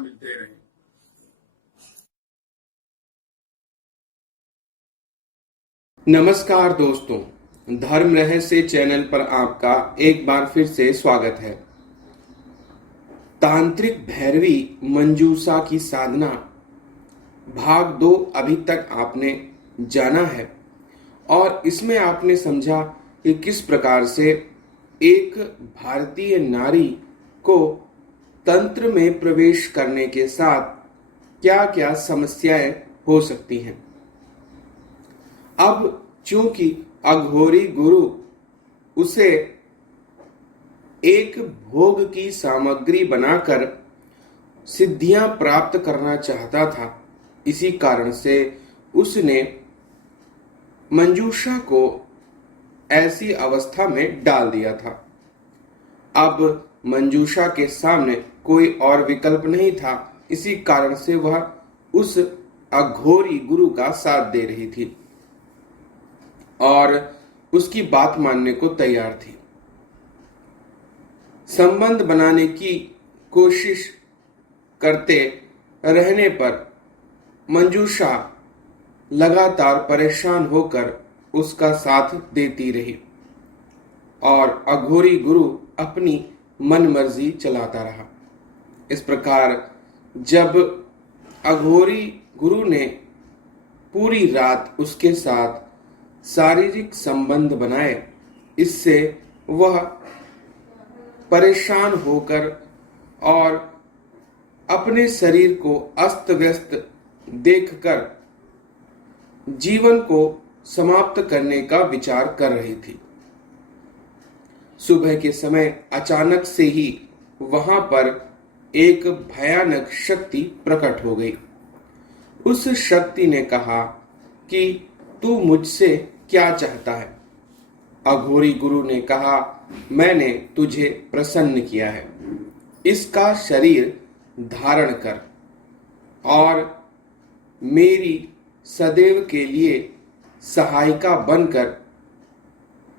मिलते रहें। नमस्कार दोस्तों, धर्म रहस्य चैनल पर आपका एक बार फिर से स्वागत है। तांत्रिक भैरवी मंजूषा की साधना भाग 2 अभी तक आपने जाना है और इसमें आपने समझा कि किस प्रकार से एक भारतीय नारी को तंत्र में प्रवेश करने के साथ क्या क्या समस्याएं हो सकती हैं। अब चूंकि अघोरी गुरु उसे एक भोग की सामग्री बनाकर सिद्धियां प्राप्त करना चाहता था, इसी कारण से उसने मंजूषा को ऐसी अवस्था में डाल दिया था। अब मंजूषा के सामने कोई और विकल्प नहीं था, इसी कारण से वह उस अघोरी गुरु का साथ दे रही थी और उसकी बात मानने को तैयार थी। संबंध बनाने की कोशिश करते रहने पर मंजूषा लगातार परेशान होकर उसका साथ देती रही और अघोरी गुरु अपनी मनमर्जी चलाता रहा। इस प्रकार जब अघोरी गुरु ने पूरी रात उसके साथ शारीरिक संबंध बनाए, इससे वह परेशान होकर और अपने शरीर को अस्त व्यस्त देखकर जीवन को समाप्त करने का विचार कर रही थी। सुबह के समय अचानक से ही वहां पर एक भयानक शक्ति प्रकट हो गई। उस शक्ति ने कहा कि तू मुझसे क्या चाहता है? अघोरी गुरु ने कहा, मैंने तुझे प्रसन्न किया है, इसका शरीर धारण कर और मेरी सदैव के लिए सहायिका बनकर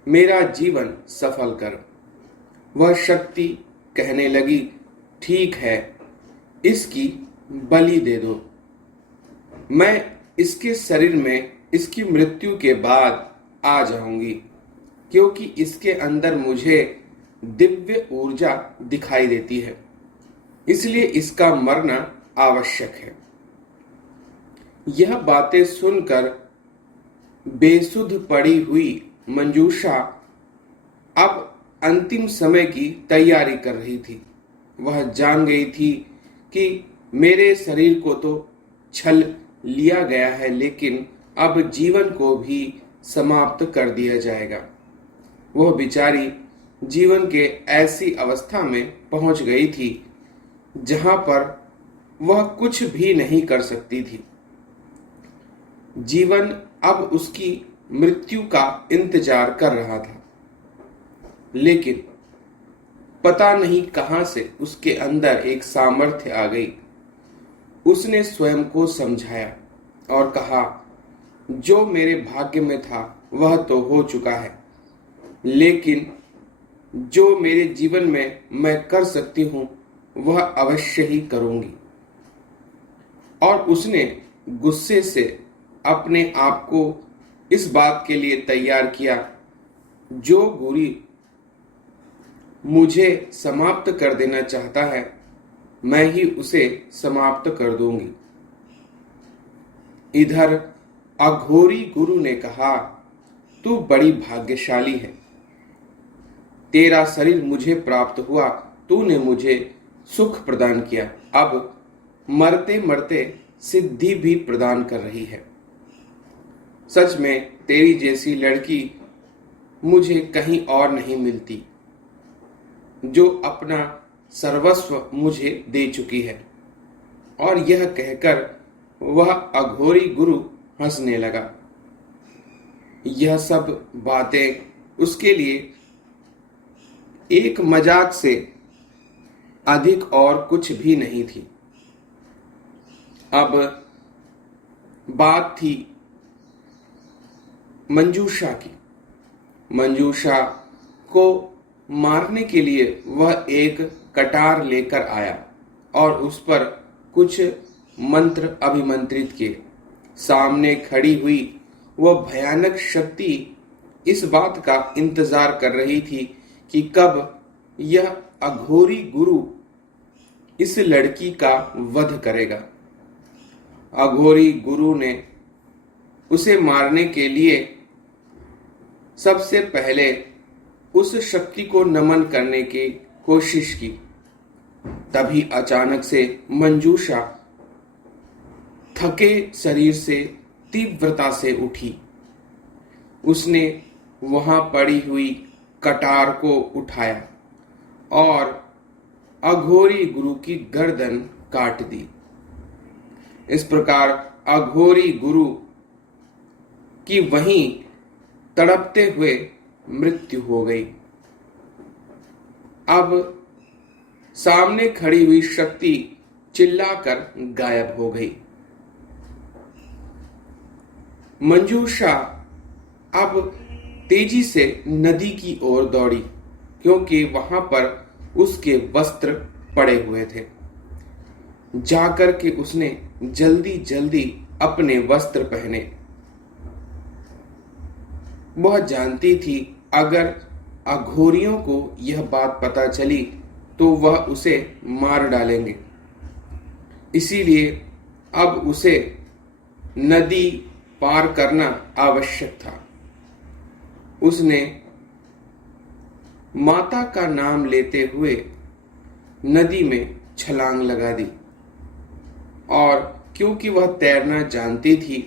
मेरा जीवन सफल कर। वह शक्ति कहने लगी, ठीक है, इसकी बलि दे दो। मैं इसके शरीर में इसकी मृत्यु के बाद आ जाऊंगी, क्योंकि इसके अंदर मुझे दिव्य ऊर्जा दिखाई देती है, इसलिए इसका मरना आवश्यक है। यह बातें सुनकर बेसुध पड़ी हुई मंजूषा अब अंतिम समय की तैयारी कर रही थी। वह जान गई थी कि मेरे शरीर को तो छल लिया गया है, लेकिन अब जीवन को भी समाप्त कर दिया जाएगा। वह बेचारी जीवन के ऐसी अवस्था में पहुंच गई थी जहां पर वह कुछ भी नहीं कर सकती थी। जीवन अब उसकी मृत्यु का इंतजार कर रहा था, लेकिन पता नहीं कहां से उसके अंदर एक सामर्थ्य आ गई। उसने स्वयं को समझाया और कहा, जो मेरे भाग्य में था वह तो हो चुका है, लेकिन जो मेरे जीवन में मैं कर सकती हूं वह अवश्य ही करूंगी। और उसने गुस्से से अपने आप को इस बात के लिए तैयार किया, जो गुरु मुझे समाप्त कर देना चाहता है, मैं ही उसे समाप्त कर दूंगी। इधर अघोरी गुरु ने कहा, तू बड़ी भाग्यशाली है, तेरा शरीर मुझे प्राप्त हुआ, तूने मुझे सुख प्रदान किया, अब मरते मरते सिद्धि भी प्रदान कर रही है। सच में तेरी जैसी लड़की मुझे कहीं और नहीं मिलती, जो अपना सर्वस्व मुझे दे चुकी है। और यह कहकर वह अघोरी गुरु हंसने लगा। यह सब बातें उसके लिए एक मजाक से अधिक और कुछ भी नहीं थी। अब बात थी मंजूषा की। मंजूषा को मारने के लिए वह एक कटार लेकर आया और उस पर कुछ मंत्र अभिमंत्रित किए। सामने खड़ी हुई वह भयानक शक्ति इस बात का इंतजार कर रही थी कि कब यह अघोरी गुरु इस लड़की का वध करेगा। अघोरी गुरु ने उसे मारने के लिए सबसे पहले उस शक्ति को नमन करने की कोशिश की। तभी अचानक से मंजूषा थके शरीर से तीव्रता से उठी। उसने वहां पड़ी हुई कटार को उठाया और अघोरी गुरु की गर्दन काट दी। इस प्रकार अघोरी गुरु की वहीं तड़पते हुए मृत्यु हो गई। अब सामने खड़ी हुई शक्ति चिल्लाकर गायब हो गई। मंजूषा अब तेजी से नदी की ओर दौड़ी, क्योंकि वहां पर उसके वस्त्र पड़े हुए थे। जाकर के उसने जल्दी जल्दी अपने वस्त्र पहने। वह जानती थी अगर अघोरियों को यह बात पता चली तो वह उसे मार डालेंगे। इसीलिए अब उसे नदी पार करना आवश्यक था। उसने माता का नाम लेते हुए नदी में छलांग लगा दी और क्योंकि वह तैरना जानती थी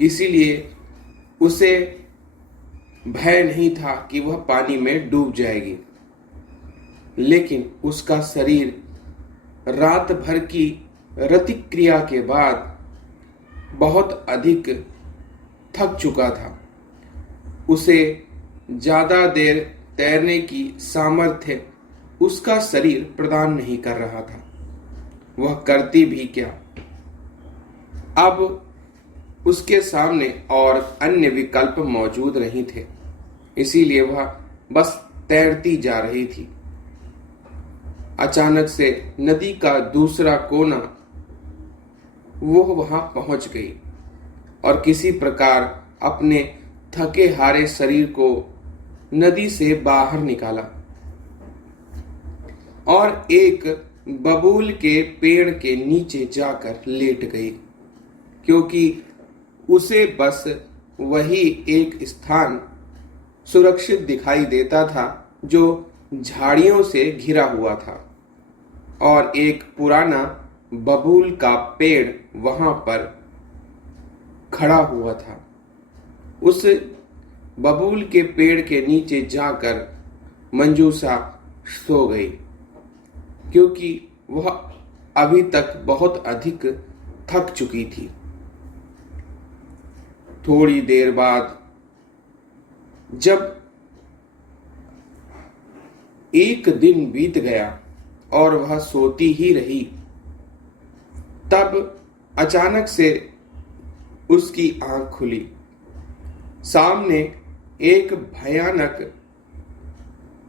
इसीलिए उसे भय नहीं था कि वह पानी में डूब जाएगी। लेकिन उसका शरीर रात भर की रतिक्रिया के बाद बहुत अधिक थक चुका था। उसे ज्यादा देर तैरने की सामर्थ्य उसका शरीर प्रदान नहीं कर रहा था। वह करती भी क्या। अब उसके सामने और अन्य विकल्प मौजूद नहीं थे, इसीलिए वह बस तैरती जा रही थी। अचानक से नदी का दूसरा कोना वो वहां पहुंच गई और किसी प्रकार अपने थके हारे शरीर को नदी से बाहर निकाला और एक बबूल के पेड़ के नीचे जाकर लेट गई, क्योंकि उसे बस वही एक स्थान सुरक्षित दिखाई देता था जो झाड़ियों से घिरा हुआ था और एक पुराना बबूल का पेड़ वहां पर खड़ा हुआ था। उस बबूल के पेड़ के नीचे जाकर मंजूषा सो गई, क्योंकि वह अभी तक बहुत अधिक थक चुकी थी। थोड़ी देर बाद जब एक दिन बीत गया और वह सोती ही रही, तब अचानक से उसकी आंख खुली। सामने एक भयानक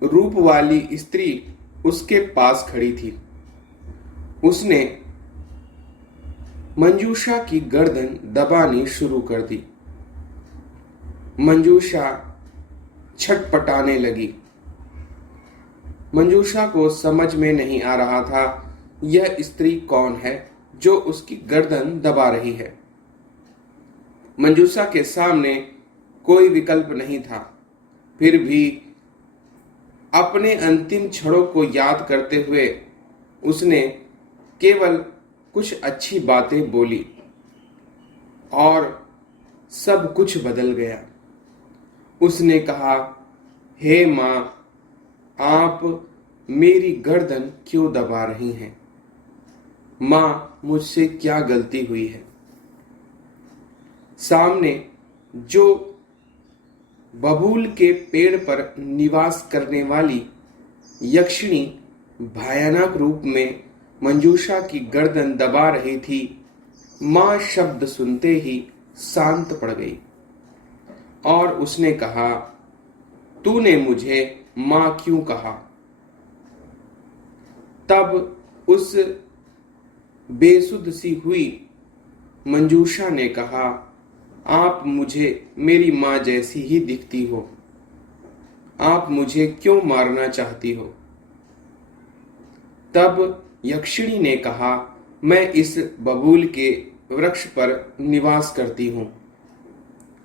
रूप वाली स्त्री उसके पास खड़ी थी। उसने मंजूषा की गर्दन दबानी शुरू कर दी। मंजूषा छटपटाने लगी। मंजूषा को समझ में नहीं आ रहा था यह स्त्री कौन है जो उसकी गर्दन दबा रही है। मंजूषा के सामने कोई विकल्प नहीं था, फिर भी अपने अंतिम क्षणों को याद करते हुए उसने केवल कुछ अच्छी बातें बोली और सब कुछ बदल गया। उसने कहा, हे मां, आप मेरी गर्दन क्यों दबा रही हैं? मां, मुझसे क्या गलती हुई है? सामने जो बबूल के पेड़ पर निवास करने वाली यक्षिणी भयानक रूप में मंजूषा की गर्दन दबा रही थी, मां शब्द सुनते ही शांत पड़ गई और उसने कहा, तूने मुझे मां क्यों कहा? तब उस बेसुध सी हुई मंजूषा ने कहा, आप मुझे मेरी मां जैसी ही दिखती हो, आप मुझे क्यों मारना चाहती हो? तब यक्षिणी ने कहा, मैं इस बबूल के वृक्ष पर निवास करती हूं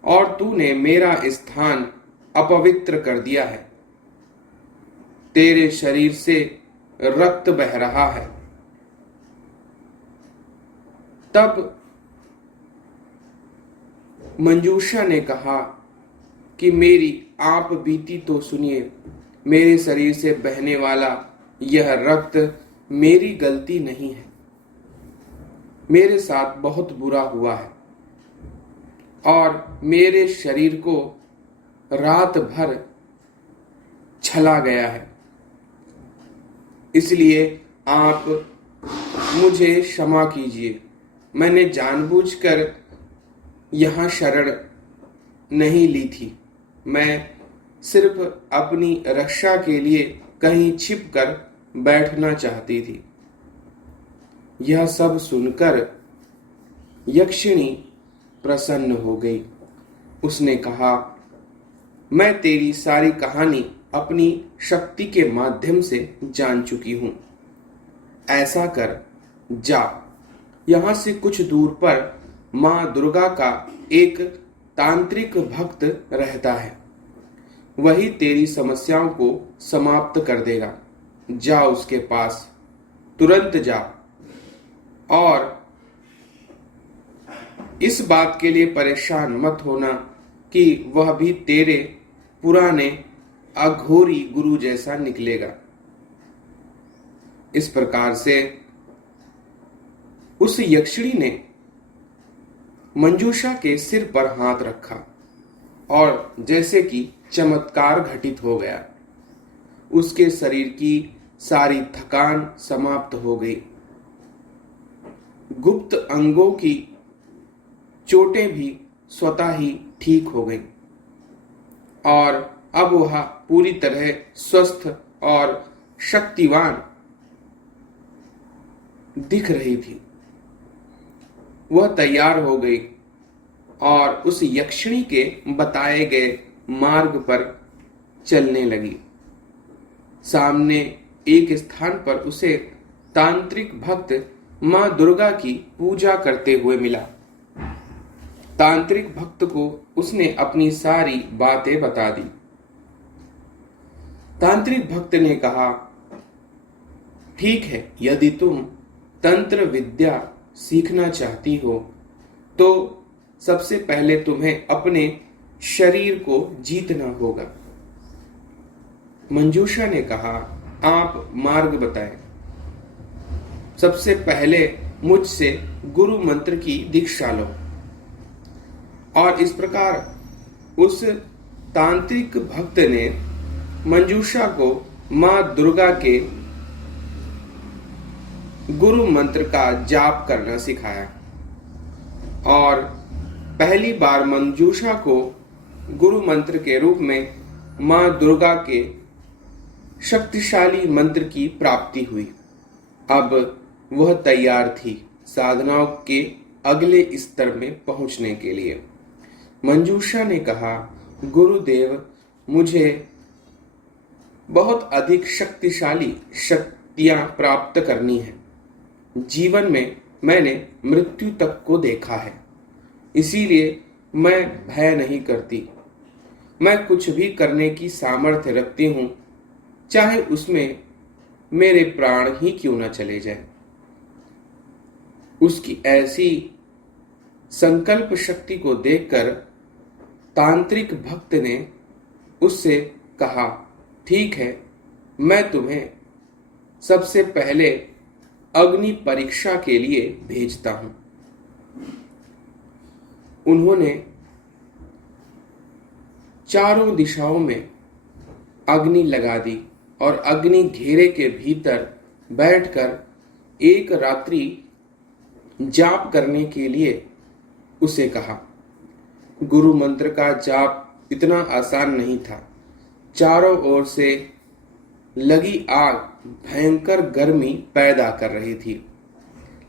और तूने मेरा स्थान अपवित्र कर दिया है। तेरे शरीर से रक्त बह रहा है। तब मंजूषा ने कहा कि मेरी आप बीती तो सुनिए। मेरे शरीर से बहने वाला यह रक्त मेरी गलती नहीं है। मेरे साथ बहुत बुरा हुआ है और मेरे शरीर को रात भर छला गया है। इसलिए आप मुझे क्षमा कीजिए। मैंने जानबूझकर यहाँ शरण नहीं ली थी। मैं सिर्फ अपनी रक्षा के लिए कहीं छिपकर बैठना चाहती थी। यह सब सुनकर यक्षिणी प्रसन्न हो गई। उसने कहा, मैं तेरी सारी कहानी अपनी शक्ति के माध्यम से जान चुकी हूं। ऐसा कर, जा। यहां से कुछ दूर पर मां दुर्गा का एक तांत्रिक भक्त रहता है। वही तेरी समस्याओं को समाप्त कर देगा। जा उसके पास, तुरंत जा। और इस बात के लिए परेशान मत होना कि वह भी तेरे पुराने अघोरी गुरु जैसा निकलेगा। इस प्रकार से उस यक्षिणी ने मंजूषा के सिर पर हाथ रखा और जैसे कि चमत्कार घटित हो गया। उसके शरीर की सारी थकान समाप्त हो गई। गुप्त अंगों की चोटें भी स्वतः ही ठीक हो गईं और अब वह पूरी तरह स्वस्थ और शक्तिवान दिख रही थी। वह तैयार हो गई और उस यक्षिणी के बताए गए मार्ग पर चलने लगी। सामने एक स्थान पर उसे तांत्रिक भक्त मां दुर्गा की पूजा करते हुए मिला। तांत्रिक भक्त को उसने अपनी सारी बातें बता दी। तांत्रिक भक्त ने कहा, ठीक है, यदि तुम तंत्र विद्या सीखना चाहती हो तो सबसे पहले तुम्हें अपने शरीर को जीतना होगा। मंजूषा ने कहा, आप मार्ग बताएं। सबसे पहले मुझसे गुरु मंत्र की दीक्षा लो। और इस प्रकार उस तांत्रिक भक्त ने मंजूषा को मां दुर्गा के गुरु मंत्र का जाप करना सिखाया और पहली बार मंजूषा को गुरु मंत्र के रूप में मां दुर्गा के शक्तिशाली मंत्र की प्राप्ति हुई। अब वह तैयार थी साधनाओं के अगले स्तर में पहुंचने के लिए। मंजूषा ने कहा, गुरुदेव, मुझे बहुत अधिक शक्तिशाली शक्तियां प्राप्त करनी है। जीवन में मैंने मृत्यु तक को देखा है, इसीलिए मैं भय नहीं करती। मैं कुछ भी करने की सामर्थ्य रखती हूं, चाहे उसमें मेरे प्राण ही क्यों न चले जाएं। उसकी ऐसी संकल्प शक्ति को देखकर तांत्रिक भक्त ने उससे कहा, ठीक है, मैं तुम्हें सबसे पहले अग्नि परीक्षा के लिए भेजता हूं। उन्होंने चारों दिशाओं में अग्नि लगा दी और अग्नि घेरे के भीतर बैठकर एक रात्रि जाप करने के लिए उसे कहा। गुरु मंत्र का जाप इतना आसान नहीं था। चारों ओर से लगी आग भयंकर गर्मी पैदा कर रही थी,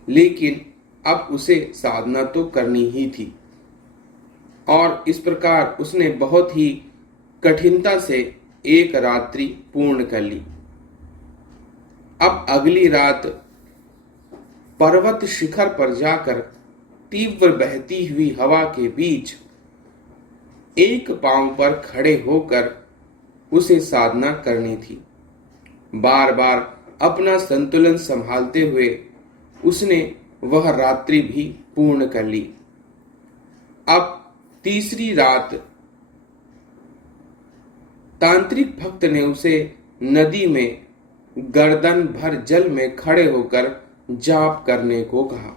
लेकिन अब उसे साधना तो करनी ही थी और इस प्रकार उसने बहुत ही कठिनता से एक रात्रि पूर्ण कर ली। अब अगली रात पर्वत शिखर पर जाकर तीव्र बहती हुई हवा के बीच एक पांव पर खड़े होकर उसे साधना करनी थी। बार बार अपना संतुलन संभालते हुए उसने वह रात्रि भी पूर्ण कर ली। अब तीसरी रात तांत्रिक भक्त ने उसे नदी में गर्दन भर जल में खड़े होकर जाप करने को कहा।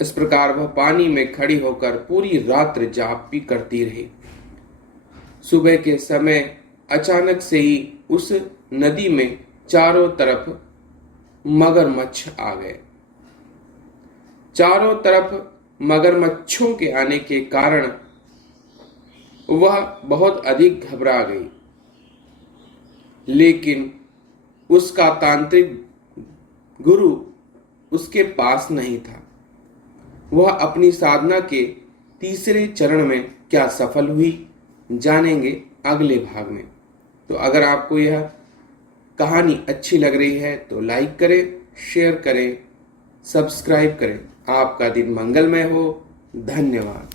इस प्रकार वह पानी में खड़ी होकर पूरी रात्र जाप भी करती रही। सुबह के समय अचानक से ही उस नदी में चारों तरफ मगरमच्छ आ गए। चारों तरफ मगरमच्छों के आने के कारण वह बहुत अधिक घबरा गई, लेकिन उसका तांत्रिक गुरु उसके पास नहीं था। वह अपनी साधना के तीसरे चरण में क्या सफल हुई, जानेंगे अगले भाग में। तो अगर आपको यह कहानी अच्छी लग रही है तो लाइक करें, शेयर करें, सब्सक्राइब करें। आपका दिन मंगलमय हो। धन्यवाद।